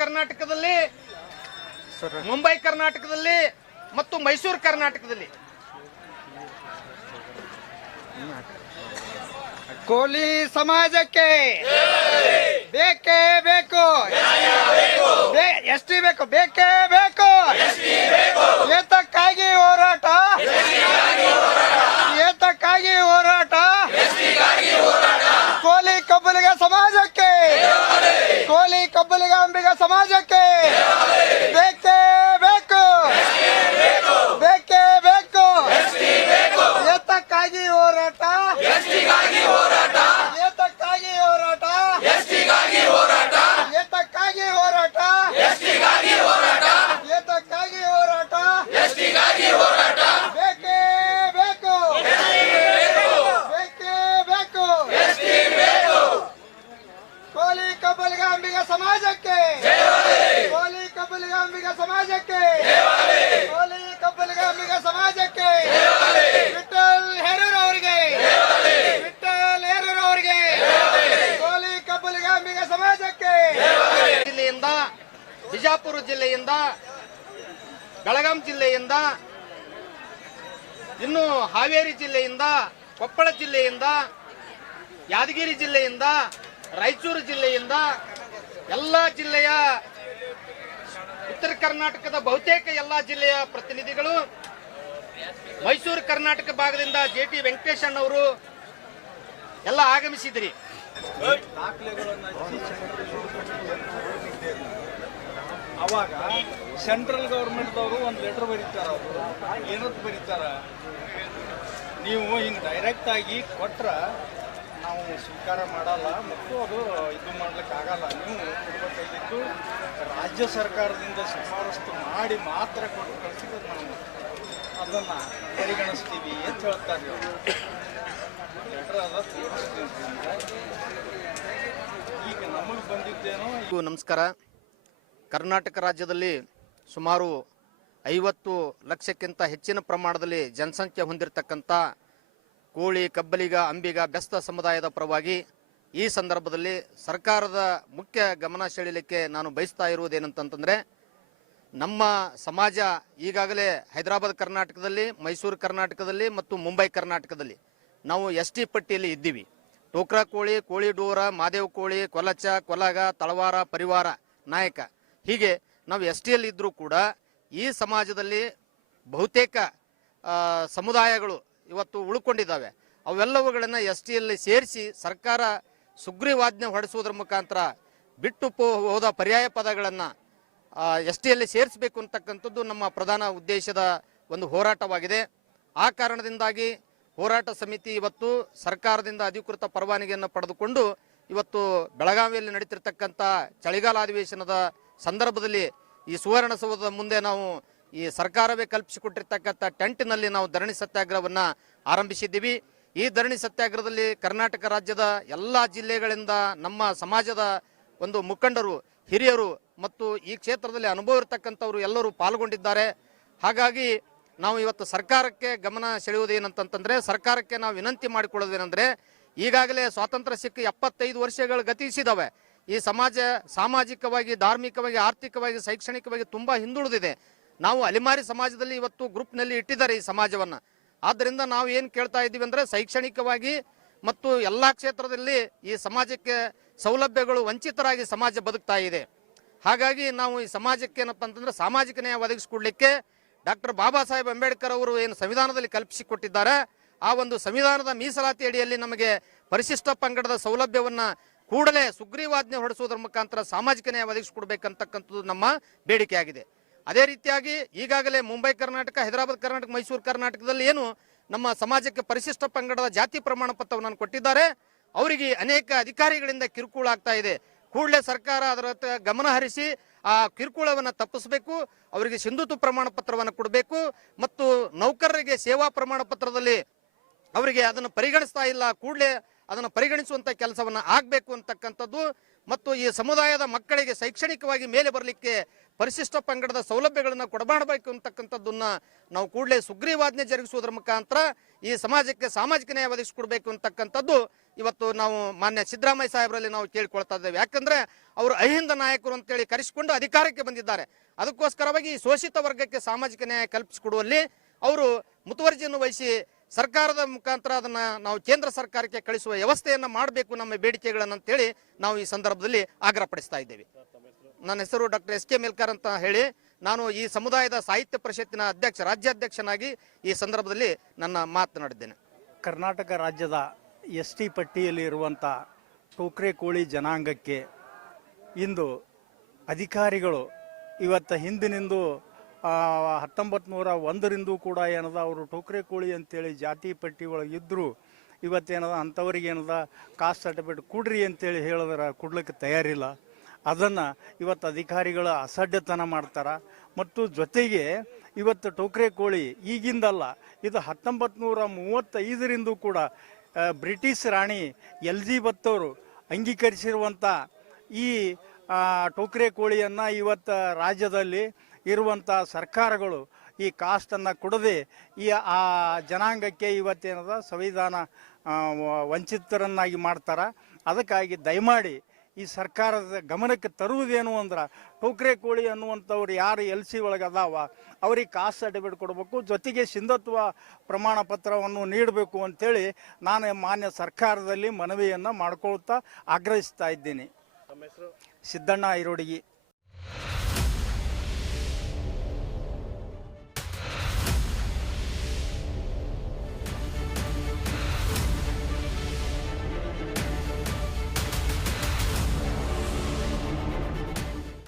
ಕರ್ನಾಟಕದಲ್ಲಿ ಮುಂಬೈ ಕರ್ನಾಟಕದಲ್ಲಿ ಮತ್ತು ಮೈಸೂರು ಕರ್ನಾಟಕದಲ್ಲಿ. ಕೋಲಿ ಸಮಾಜಕ್ಕೆ ಬೇಕೇ ಬೇಕು. ಎಷ್ಟು ಬೇಕೇ ಬೇಕು ಏತಕ್ಕಾಗಿ ಹೋರಾಟ ಏತಕ್ಕಾಗಿ ಹೋರಾಟ ಕೋಲಿ ಕಬ್ಬಲಿಗ ಸಮಾಜಕ್ಕೆ ಕೋಲಿ ಕಬ್ಬಲಿಗ ಅಂಬಿಗ ಸಮಾಜಕ್ಕೆ ಬೇಕೇ ಬೇಕು ಬೇಕೇ ಬೇಕು ಏತಕ್ಕಾಗಿ ಹೋರಾಟ ಏತಕ್ಕಾಗಿ ಹೋರಾಟ ಏತಕ್ಕಾಗಿ ಹೋರಾಟ ಏತಕ್ಕಾಗಿ ಹೋರಾಟ ಬೇಕೇ ಬೇಕು ಬೇಕೇ ಬೇಕು ಕೋಲಿ ಕಬ್ಬಲಿಗಾಂಬಿಗ ಸಮಾಜಕ್ಕೆ ಕೋಲಿ ಕಬ್ಬಲಿಗಾಂಬಿಗ ಸಮಾಜಕ್ಕೆ ಕೋಲಿ ಕಬ್ಬಲಿಗಾಂಬಿಗ ಸಮಾಜಕ್ಕೆ ವಿಠಲ್ ಹೆರೂರ್ ಅವರಿಗೆ ವಿಠಲ್ ಹೆರೂರ್ ಅವರಿಗೆ ಕೋಲಿ ಕಬ್ಬಲಿಗಾಂಬಿಗ ಸಮಾಜಕ್ಕೆ ಜಿಲ್ಲೆಯಿಂದ ಬಿಜಾಪುರ ಜಿಲ್ಲೆಯಿಂದ, ಬೆಳಗಾಂ ಜಿಲ್ಲೆಯಿಂದ, ಇನ್ನು ಹಾವೇರಿ ಜಿಲ್ಲೆಯಿಂದ, ಕೊಪ್ಪಳ ಜಿಲ್ಲೆಯಿಂದ, ಯಾದಗಿರಿ ಜಿಲ್ಲೆಯಿಂದ, ರಾಯಚೂರು ಜಿಲ್ಲೆಯಿಂದ ಎಲ್ಲ ಜಿಲ್ಲೆಯ ಉತ್ತರ ಕರ್ನಾಟಕದ ಬಹುತೇಕ ಎಲ್ಲ ಜಿಲ್ಲೆಯ ಪ್ರತಿನಿಧಿಗಳು, ಮೈಸೂರು ಕರ್ನಾಟಕ ಭಾಗದಿಂದ ಜೆ ಟಿ ವೆಂಕಟೇಶಣ್ಣವರು ಎಲ್ಲ ಆಗಮಿಸಿದ್ರಿ. ಅವಾಗ ಸೆಂಟ್ರಲ್ ಗೌರ್ಮೆಂಟ್ದವರು ಒಂದು ಲೆಟರ್ ಬರೀತಾರ ಅವರು. ಏನಂತ ಬರೀತಾರ? ನೀವು ಹಿಂಗೆ ಡೈರೆಕ್ಟ್ ಆಗಿ ಕೊಟ್ರ ನಾವು ಸ್ವೀಕಾರ ಮಾಡಲ್ಲ, ಮತ್ತು ಅದು ಇದು ಮಾಡ್ಲಿಕ್ಕೆ ಆಗಲ್ಲ. ನೀವು ಕೊಡ್ಬೇಕಾಗಿತ್ತು ರಾಜ್ಯ ಸರ್ಕಾರದಿಂದ ಶಿಫಾರಸ್ತು ಮಾಡಿ ಮಾತ್ರ ಕೊಟ್ಟು ಕಳಿಸಿದ್ರೆ ನಾವು. ಅದನ್ನ ಪರಿಗಣಿಸ್ತೀವಿ ಅಂತ ಹೇಳ್ತಾರೆ ಲೆಟರ್ ಅದ ತೋರಿಸ್ತೀವಿ ಈಗ ನಮಗೆ ಬಂದಿದ್ದೇನೋ ನಮಸ್ಕಾರ. ಕರ್ನಾಟಕ ರಾಜ್ಯದಲ್ಲಿ ಸುಮಾರು ಐವತ್ತು ಲಕ್ಷಕ್ಕಿಂತ ಹೆಚ್ಚಿನ ಪ್ರಮಾಣದಲ್ಲಿ ಜನಸಂಖ್ಯೆ ಹೊಂದಿರತಕ್ಕಂಥ ಕೋಳಿ, ಕಬ್ಬಲಿಗ, ಅಂಬಿಗ, ಬೆಸ್ತ ಸಮುದಾಯದ ಪರವಾಗಿ ಈ ಸಂದರ್ಭದಲ್ಲಿ ಸರ್ಕಾರದ ಮುಖ್ಯ ಗಮನ ಸೆಳೀಲಿಕ್ಕೆ ನಾನು ಬಯಸ್ತಾ ಇರುವುದೇನಂತಂತಂದರೆ ನಮ್ಮ ಸಮಾಜ ಈಗಾಗಲೇ ಹೈದರಾಬಾದ್ ಕರ್ನಾಟಕದಲ್ಲಿ, ಮೈಸೂರು ಕರ್ನಾಟಕದಲ್ಲಿ ಮತ್ತು ಮುಂಬೈ ಕರ್ನಾಟಕದಲ್ಲಿ ನಾವು ಎಸ್ ಟಿ ಪಟ್ಟಿಯಲ್ಲಿ ಇದ್ದೀವಿ. ಟೋಕ್ರಾ ಕೋಳಿ ಕೋಳಿ ಡೋರ, ಮಾದೇವ್ ಕೋಳಿ, ಕೊಲಚ, ಕೊಲಗ, ತಳವಾರ, ಪರಿವಾರ ನಾಯಕ ಹೀಗೆ ನಾವು ಎಸ್ ಟಿಯಲ್ಲಿ ಇದ್ದರೂ ಕೂಡ ಈ ಸಮಾಜದಲ್ಲಿ ಬಹುತೇಕ ಸಮುದಾಯಗಳು ಇವತ್ತು ಉಳ್ಕೊಂಡಿದ್ದಾವೆ. ಅವೆಲ್ಲವುಗಳನ್ನು ಎಸ್ ಟಿಯಲ್ಲಿ ಸೇರಿಸಿ ಸರ್ಕಾರ ಸುಗ್ರೀವಾಜ್ಞೆ ಹೊರಡಿಸುವುದರ ಮುಖಾಂತರ ಬಿಟ್ಟು ಹೋದ ಪರ್ಯಾಯ ಪದಗಳನ್ನು ಎಸ್ ಟಿಯಲ್ಲಿ ಸೇರಿಸಬೇಕು ಅಂತಕ್ಕಂಥದ್ದು ನಮ್ಮ ಪ್ರಧಾನ ಉದ್ದೇಶದ ಒಂದು ಹೋರಾಟವಾಗಿದೆ. ಆ ಕಾರಣದಿಂದಾಗಿ ಹೋರಾಟ ಸಮಿತಿ ಇವತ್ತು ಸರ್ಕಾರದಿಂದ ಅಧಿಕೃತ ಪರವಾನಗಿಯನ್ನು ಪಡೆದುಕೊಂಡು ಇವತ್ತು ಬೆಳಗಾವಿಯಲ್ಲಿ ನಡೀತಿರ್ತಕ್ಕಂಥ ಚಳಿಗಾಲ ಅಧಿವೇಶನದ ಸಂದರ್ಭದಲ್ಲಿ ಈ ಸುವರ್ಣಸೌಧದ ಮುಂದೆ ನಾವು ಈ ಸರ್ಕಾರವೇ ಕಲ್ಪಿಸಿಕೊಟ್ಟಿರ್ತಕ್ಕಂಥ ಟೆಂಟ್ನಲ್ಲಿ ನಾವು ಧರಣಿ ಸತ್ಯಾಗ್ರಹವನ್ನು ಆರಂಭಿಸಿದ್ದೀವಿ. ಈ ಧರಣಿ ಸತ್ಯಾಗ್ರಹದಲ್ಲಿ ಕರ್ನಾಟಕ ರಾಜ್ಯದ ಎಲ್ಲ ಜಿಲ್ಲೆಗಳಿಂದ ನಮ್ಮ ಸಮಾಜದ ಒಂದು ಮುಖಂಡರು, ಹಿರಿಯರು ಮತ್ತು ಈ ಕ್ಷೇತ್ರದಲ್ಲಿ ಅನುಭವ ಇರತಕ್ಕಂಥವರು ಎಲ್ಲರೂ ಪಾಲ್ಗೊಂಡಿದ್ದಾರೆ. ಹಾಗಾಗಿ ನಾವು ಇವತ್ತು ಸರ್ಕಾರಕ್ಕೆ ಗಮನ ಸೆಳೆಯುವುದೇನಂತಂತಂದರೆ ಸರ್ಕಾರಕ್ಕೆ ನಾವು ವಿನಂತಿ ಮಾಡಿಕೊಳ್ಳೋದೇನೆಂದರೆ ಈಗಾಗಲೇ ಸ್ವಾತಂತ್ರ್ಯ ಸಿಕ್ಕ ಎಪ್ಪತ್ತೈದು ವರ್ಷಗಳು ಗತಿಸಿದಾವೆ. ಈ ಸಮಾಜ ಸಾಮಾಜಿಕವಾಗಿ, ಧಾರ್ಮಿಕವಾಗಿ, ಆರ್ಥಿಕವಾಗಿ, ಶೈಕ್ಷಣಿಕವಾಗಿ ತುಂಬಾ ಹಿಂದುಳಿದಿದೆ. ನಾವು ಅಲಿಮಾರಿ ಸಮಾಜದಲ್ಲಿ ಇವತ್ತು ಗ್ರೂಪ್ನಲ್ಲಿ ಇಟ್ಟಿದ್ದಾರೆ ಈ ಸಮಾಜವನ್ನ. ಆದ್ದರಿಂದ ನಾವು ಏನು ಕೇಳ್ತಾ ಇದ್ದೀವಿ ಅಂದ್ರೆ ಶೈಕ್ಷಣಿಕವಾಗಿ ಮತ್ತು ಎಲ್ಲ ಕ್ಷೇತ್ರದಲ್ಲಿ ಈ ಸಮಾಜಕ್ಕೆ ಸೌಲಭ್ಯಗಳು ವಂಚಿತರಾಗಿ ಸಮಾಜ ಬದುಕ್ತಾ ಇದೆ. ಹಾಗಾಗಿ ನಾವು ಈ ಸಮಾಜಕ್ಕೆ ಏನಪ್ಪ ಅಂತಂದ್ರೆ ಸಾಮಾಜಿಕ ನ್ಯಾಯ ಒದಗಿಸ್ಕೊಡ್ಲಿಕ್ಕೆ ಡಾಕ್ಟರ್ ಬಾಬಾ ಸಾಹೇಬ್ ಅಂಬೇಡ್ಕರ್ ಅವರು ಏನು ಸಂವಿಧಾನದಲ್ಲಿ ಕಲ್ಪಿಸಿಕೊಟ್ಟಿದ್ದಾರೆ. ಆ ಒಂದು ಸಂವಿಧಾನದ ಮೀಸಲಾತಿ ಅಡಿಯಲ್ಲಿ ನಮಗೆ ಪರಿಶಿಷ್ಟ ಪಂಗಡದ ಸೌಲಭ್ಯವನ್ನ ಕೂಡಲೇ ಸುಗ್ರೀವಾಜ್ಞೆ ಹೊರಡಿಸುವುದರ ಮುಖಾಂತರ ಸಾಮಾಜಿಕ ನ್ಯಾಯ ಒದಗಿಸಿಕೊಡ್ಬೇಕಂತಕ್ಕಂಥದ್ದು ನಮ್ಮ ಬೇಡಿಕೆಯಾಗಿದೆ. ಅದೇ ರೀತಿಯಾಗಿ ಈಗಾಗಲೇ ಮುಂಬೈ, ಕರ್ನಾಟಕ, ಹೈದರಾಬಾದ್, ಕರ್ನಾಟಕ, ಮೈಸೂರು, ಕರ್ನಾಟಕದಲ್ಲಿ ಏನು ನಮ್ಮ ಸಮಾಜಕ್ಕೆ ಪರಿಶಿಷ್ಟ ಪಂಗಡದ ಜಾತಿ ಪ್ರಮಾಣ ಪತ್ರವನ್ನು ಕೊಟ್ಟಿದ್ದಾರೆ. ಅವರಿಗೆ ಅನೇಕ ಅಧಿಕಾರಿಗಳಿಂದ ಕಿರುಕುಳ ಆಗ್ತಾ ಇದೆ. ಕೂಡಲೇ ಸರ್ಕಾರ ಅದರ ಗಮನ ಹರಿಸಿ ಆ ಕಿರುಕುಳವನ್ನು ತಪ್ಪಿಸಬೇಕು, ಅವರಿಗೆ ಸಿಂಧುತ್ವ ಪ್ರಮಾಣ ಪತ್ರವನ್ನು ಕೊಡಬೇಕು ಮತ್ತು ನೌಕರರಿಗೆ ಸೇವಾ ಪ್ರಮಾಣ ಪತ್ರದಲ್ಲಿ ಅವರಿಗೆ ಅದನ್ನು ಪರಿಗಣಿಸ್ತಾ ಇಲ್ಲ. ಕೂಡಲೇ ಅದನ್ನು ಪರಿಗಣಿಸುವಂಥ ಕೆಲಸವನ್ನು ಆಗಬೇಕು ಅಂತಕ್ಕಂಥದ್ದು ಮತ್ತು ಈ ಸಮುದಾಯದ ಮಕ್ಕಳಿಗೆ ಶೈಕ್ಷಣಿಕವಾಗಿ ಮೇಲೆ ಬರಲಿಕ್ಕೆ ಪರಿಶಿಷ್ಟ ಪಂಗಡದ ಸೌಲಭ್ಯಗಳನ್ನು ಕೊಡಬಾಡಬೇಕು ಅಂತಕ್ಕಂಥದ್ದನ್ನು ನಾವು ಕೂಡಲೇ ಸುಗ್ರೀವಾಜ್ಞೆ ಜರುಗಿಸುವುದರ ಮುಖಾಂತರ ಈ ಸಮಾಜಕ್ಕೆ ಸಾಮಾಜಿಕ ನ್ಯಾಯ ಒದಗಿಸಿಕೊಡ್ಬೇಕು ಅಂತಕ್ಕಂಥದ್ದು ಇವತ್ತು ನಾವು ಮಾನ್ಯ ಸಿದ್ದರಾಮಯ್ಯ ಸಾಹೇಬರಲ್ಲಿ ನಾವು ಕೇಳಿಕೊಳ್ತಾ ಇದ್ದೇವೆ. ಯಾಕಂದರೆ ಅವರು ಅಹಿಂದ ನಾಯಕರು ಅಂತೇಳಿ ಕರೆಸಿಕೊಂಡು ಅಧಿಕಾರಕ್ಕೆ ಬಂದಿದ್ದಾರೆ. ಅದಕ್ಕೋಸ್ಕರವಾಗಿ ಈ ಶೋಷಿತ ವರ್ಗಕ್ಕೆ ಸಾಮಾಜಿಕ ನ್ಯಾಯ ಕಲ್ಪಿಸಿಕೊಡುವಲ್ಲಿ ಅವರು ಮುತುವರ್ಜಿಯನ್ನು ವಹಿಸಿ ಸರ್ಕಾರದ ಮುಖಾಂತರ ಅದನ್ನು ನಾವು ಕೇಂದ್ರ ಸರ್ಕಾರಕ್ಕೆ ಕಳಿಸುವ ವ್ಯವಸ್ಥೆಯನ್ನು ಮಾಡಬೇಕು ನಮ್ಮ ಬೇಡಿಕೆಗಳನ್ನು ಅಂತೇಳಿ ನಾವು ಈ ಸಂದರ್ಭದಲ್ಲಿ ಆಗ್ರಹಪಡಿಸ್ತಾ ಇದ್ದೇವೆ. ನನ್ನ ಹೆಸರು ಡಾಕ್ಟರ್ ಎಸ್ ಕೆ ಮೇಲ್ಕರ್ ಅಂತ ಹೇಳಿ ನಾನು ಈ ಸಮುದಾಯದ ಸಾಹಿತ್ಯ ಪರಿಷತ್ತಿನ ಅಧ್ಯಕ್ಷ, ರಾಜ್ಯಾಧ್ಯಕ್ಷನಾಗಿ ಈ ಸಂದರ್ಭದಲ್ಲಿ ನನ್ನ ಮಾತನಾಡಿದ್ದೇನೆ. ಕರ್ನಾಟಕ ರಾಜ್ಯದ ಎಸ್ ಟಿ ಪಟ್ಟಿಯಲ್ಲಿ ಇರುವಂಥ ಟೋಕ್ರೆ ಕೋಳಿ ಜನಾಂಗಕ್ಕೆ ಇಂದು ಅಧಿಕಾರಿಗಳು ಇವತ್ತು ಹಿಂದಿನಿಂದು ಹತ್ತೊಂಬತ್ತು ನೂರ ಒಂದರಿಂದೂ ಕೂಡ ಏನದ, ಅವರು ಟೋಕ್ರೆ ಕೋಳಿ ಅಂತೇಳಿ ಜಾತಿ ಪಟ್ಟಿ ಒಳಗೆ ಇದ್ದರು ಇವತ್ತೇನದ ಅಂಥವ್ರಿಗೆ ಏನದ, ಕಾಸ್ಟ್ ಸರ್ಟಿಫಿಕೇಟ್ ಕೊಡ್ರಿ ಅಂತೇಳಿ ಹೇಳಿದ್ರೆ ಕೊಡ್ಲಿಕ್ಕೆ ತಯಾರಿಲ್ಲ. ಅದನ್ನು ಇವತ್ತು ಅಧಿಕಾರಿಗಳು ಅಸಡ್ಡೆತನ ಮಾಡ್ತಾರೆ. ಮತ್ತು ಜೊತೆಗೆ ಇವತ್ತು ಟೋಕ್ರೆ ಕೋಳಿ ಈಗಿಂದಲ್ಲ, ಇದು ಹತ್ತೊಂಬತ್ತು ನೂರ ಮೂವತ್ತೈದರಿಂದೂ ಕೂಡ ಬ್ರಿಟಿಷ್ ರಾಣಿ ಎಲ್ ಜಿ ಬತ್ತವರು ಅಂಗೀಕರಿಸಿರುವಂಥ ಈ ಟೋಕ್ರೆ ಕೋಳಿಯನ್ನು ಇವತ್ತು ರಾಜ್ಯದಲ್ಲಿ ಇರುವಂಥ ಸರ್ಕಾರಗಳು ಈ ಕಾಸ್ಟನ್ನು ಕೊಡದೆ ಈ ಆ ಜನಾಂಗಕ್ಕೆ ಇವತ್ತೇನದ ಸಂವಿಧಾನ ವಂಚಿತರನ್ನಾಗಿ ಮಾಡ್ತಾರೆ. ಅದಕ್ಕಾಗಿ ದಯಮಾಡಿ ಈ ಸರ್ಕಾರದ ಗಮನಕ್ಕೆ ತರುವುದೇನು ಅಂದ್ರೆ ಟೋಕ್ರೆ ಕೋಳಿ ಅನ್ನುವಂಥವ್ರು ಯಾರು ಎಲ್ ಸಿ ಒಳಗೆ ಅದಾವ ಅವ್ರಿಗೆ ಕಾಸ್ಟ್ ಸರ್ಟಿಫಿಕೇಟ್ ಕೊಡಬೇಕು ಜೊತೆಗೆ ಸಿಂಧತ್ವ ಪ್ರಮಾಣ ಪತ್ರವನ್ನು ನೀಡಬೇಕು ಅಂತೇಳಿ ನಾನು ಮಾನ್ಯ ಸರ್ಕಾರದಲ್ಲಿ ಮನವಿಯನ್ನು ಮಾಡ್ಕೊಳ್ತಾ ಆಗ್ರಹಿಸ್ತಾ ಇದ್ದೀನಿ. ಸಿದ್ದಣ್ಣ ಐರೋಡಿಗಿ.